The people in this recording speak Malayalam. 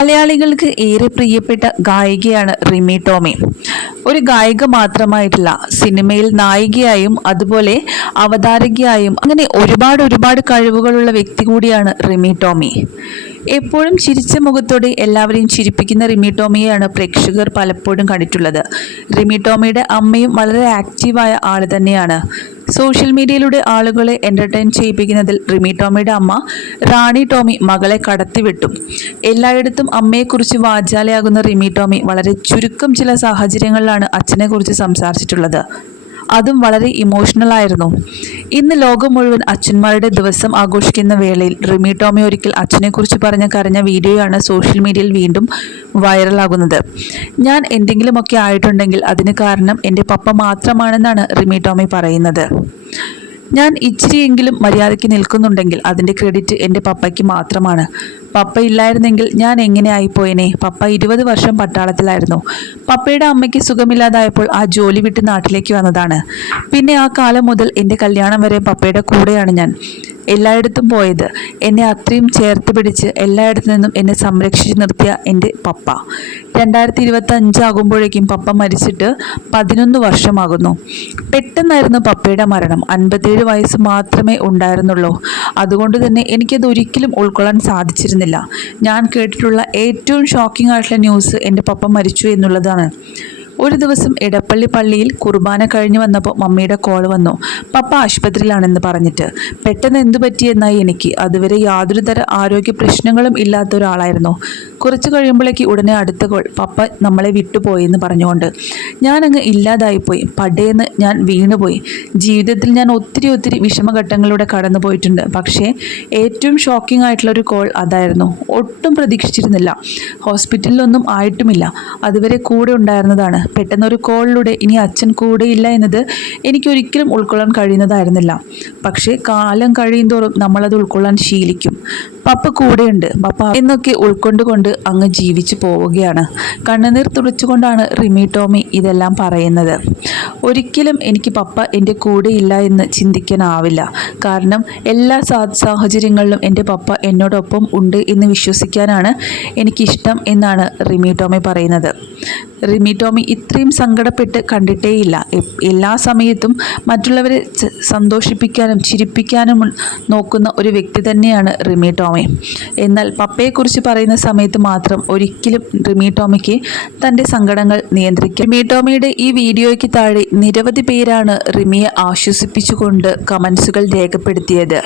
മലയാളികൾക്ക് ഏറെ പ്രിയപ്പെട്ട ഗായികയാണ് റിമി ടോമി. ഒരു ഗായിക മാത്രമായിട്ടില്ല സിനിമയിൽ നായികയായും അതുപോലെ അവതാരകയായും അങ്ങനെ ഒരുപാട് ഒരുപാട് കഴിവുകളുള്ള വ്യക്തി കൂടിയാണ് റിമി ടോമി. എപ്പോഴും ചിരിച്ച മുഖത്തോടെ എല്ലാവരെയും ചിരിപ്പിക്കുന്ന റിമി ടോമിയെയാണ് പ്രേക്ഷകർ പലപ്പോഴും കണ്ടിട്ടുള്ളത്. റിമി ടോമിയുടെ അമ്മയും വളരെ ആക്റ്റീവായ ആൾ തന്നെയാണ്. സോഷ്യൽ മീഡിയയിലൂടെ ആളുകളെ എന്റർടൈൻ ചെയ്യിപ്പിക്കുന്നതിൽ റിമി ടോമിയുടെ അമ്മ റാണി ടോമി മകളെ കടത്തിവിട്ടു. എല്ലായിടത്തും അമ്മയെക്കുറിച്ച് വാചാലയാകുന്ന റിമി ടോമി വളരെ ചുരുക്കം ചില സാഹചര്യങ്ങളിലാണ് അച്ഛനെക്കുറിച്ച് സംസാരിച്ചിട്ടുള്ളത്. അതും വളരെ ഇമോഷണൽ ആയിരുന്നു. ഇന്ന് ലോകം മുഴുവൻ അച്ഛന്മാരുടെ ദിവസം ആഘോഷിക്കുന്ന വേളയിൽ റിമി ടോമി ഒരിക്കൽ അച്ഛനെക്കുറിച്ച് പറഞ്ഞ കരഞ്ഞ വീഡിയോയാണ് സോഷ്യൽ മീഡിയയിൽ വീണ്ടും വൈറലാകുന്നത് ഞാൻ എന്തെങ്കിലുമൊക്കെ ആയിട്ടുണ്ടെങ്കിൽ അതിന് കാരണം എന്റെ പപ്പ മാത്രമാണെന്നാണ് റിമി ടോമി പറയുന്നത്. ഞാൻ ഇച്ചിരിയെങ്കിലും മര്യാദയ്ക്ക് നിൽക്കുന്നുണ്ടെങ്കിൽ അതിന്റെ ക്രെഡിറ്റ് എന്റെ പപ്പയ്ക്ക് മാത്രമാണ്. പപ്പ ഇല്ലായിരുന്നെങ്കിൽ ഞാൻ എങ്ങനെ ആയിപ്പോയനെ? പപ്പ ഇരുപത് വർഷം പട്ടാളത്തിലായിരുന്നു. പപ്പയുടെ അമ്മയ്ക്ക് സുഖമില്ലാതായപ്പോൾ ആ ജോലി വിട്ട് നാട്ടിലേക്ക് വന്നതാണ്. പിന്നെ ആ കാലം മുതൽ എന്റെ കല്യാണം വരെ പപ്പയുടെ കൂടെയാണ് ഞാൻ. എല്ലായിടത്തും പോയത്. എന്നെ അത്രയും ചേർത്ത് പിടിച്ച് എല്ലായിടത്തു നിന്നും എന്നെ സംരക്ഷിച്ച് നിർത്തിയ എന്റെ പപ്പ. രണ്ടായിരത്തി ഇരുപത്തി അഞ്ചാകുമ്പോഴേക്കും പപ്പ മരിച്ചിട്ട് പതിനൊന്ന് വർഷമാകുന്നു. പെട്ടെന്നായിരുന്നു പപ്പയുടെ മരണം. അൻപത്തേഴ് വയസ്സ് മാത്രമേ ഉണ്ടായിരുന്നുള്ളൂ. അതുകൊണ്ട് തന്നെ എനിക്കത് ഒരിക്കലും ഉൾക്കൊള്ളാൻ സാധിച്ചിരുന്നില്ല. ഞാൻ കേട്ടിട്ടുള്ള ഏറ്റവും ഷോക്കിംഗ് ആയിട്ടുള്ള ന്യൂസ് എന്റെ പപ്പ മരിച്ചു എന്നുള്ളതാണ്. ഒരു ദിവസം ഇടപ്പള്ളി പള്ളിയിൽ കുർബാന കഴിഞ്ഞു വന്നപ്പോൾ മമ്മിയുടെ കോൾ വന്നു. പപ്പ ആശുപത്രിയിലാണെന്ന് പറഞ്ഞിട്ട്. പെട്ടെന്ന് എന്തു പറ്റിയെന്നായി എനിക്ക്. അതുവരെ യാതൊരു തര ആരോഗ്യ പ്രശ്നങ്ങളും ഇല്ലാത്ത ഒരാളായിരുന്നു. കുറച്ച് കഴിയുമ്പോഴേക്ക് ഉടനെ അടുത്ത കോൾ പപ്പ നമ്മളെ വിട്ടുപോയി എന്ന് പറഞ്ഞുകൊണ്ട് ഞാനങ്ങ് ഇല്ലാതായിപ്പോയി. പടേന്ന് ഞാൻ വീണുപോയി. ജീവിതത്തിൽ ഞാൻ ഒത്തിരി ഒത്തിരി വിഷമഘട്ടങ്ങളിലൂടെ കടന്നു പോയിട്ടുണ്ട്. പക്ഷേ ഏറ്റവും ഷോക്കിംഗ് ആയിട്ടുള്ള ഒരു കോൾ അതായിരുന്നു. ഒട്ടും പ്രതീക്ഷിച്ചിരുന്നില്ല. ഹോസ്പിറ്റലിലൊന്നും ആയിട്ടുമില്ല. അതുവരെ കൂടെ ഉണ്ടായിരുന്നതാണ്. പെട്ടെന്നൊരു കോളിലൂടെ ഇനി അച്ഛൻ കൂടെയില്ല എന്നത് എനിക്കൊരിക്കലും ഉൾക്കൊള്ളാൻ കഴിയുന്നതായിരുന്നില്ല. പക്ഷേ കാലം കഴിയുന്തോറും നമ്മളത് ഉൾക്കൊള്ളാൻ ശീലിക്കും. പപ്പ കൂടെയുണ്ട്. പപ്പ എന്നൊക്കെ ഉൾക്കൊണ്ടുകൊണ്ട് അങ്ങ് ജീവിച്ചു പോവുകയാണ്. കണ്ണുനീർ തുടച്ചുകൊണ്ടാണ് റിമി ടോമി ഇതെല്ലാം പറയുന്നത്. ഒരിക്കലും എനിക്ക് പപ്പ എന്റെ കൂടെ ഇല്ല എന്ന് ചിന്തിക്കാനാവില്ല. കാരണം എല്ലാ സാഹചര്യങ്ങളിലും എന്റെ പപ്പ എന്നോടൊപ്പം ഉണ്ട് എന്ന് വിശ്വസിക്കാനാണ് എനിക്കിഷ്ടം എന്നാണ് റിമി ടോമി പറയുന്നത്. റിമി ടോമി ഇത്രയും സങ്കടപ്പെട്ട് കണ്ടിട്ടേയില്ല. എല്ലാ സമയത്തും മറ്റുള്ളവരെ സന്തോഷിപ്പിക്കാനും ചിരിപ്പിക്കാനും നോക്കുന്ന ഒരു വ്യക്തി തന്നെയാണ് റിമി ടോമി. എന്നാൽ പപ്പയെക്കുറിച്ച് പറയുന്ന സമയത്ത് മാത്രം ഒരിക്കലും റിമി ടോമിക്ക് തന്റെ സങ്കടങ്ങൾ നിയന്ത്രിക്കും റിമി ടോമിയുടെ ഈ വീഡിയോയ്ക്ക് താഴെ നിരവധി പേരാണ് റിമിയെ ആശ്വസിപ്പിച്ചുകൊണ്ട് കമൻസുകൾ രേഖപ്പെടുത്തിയത്.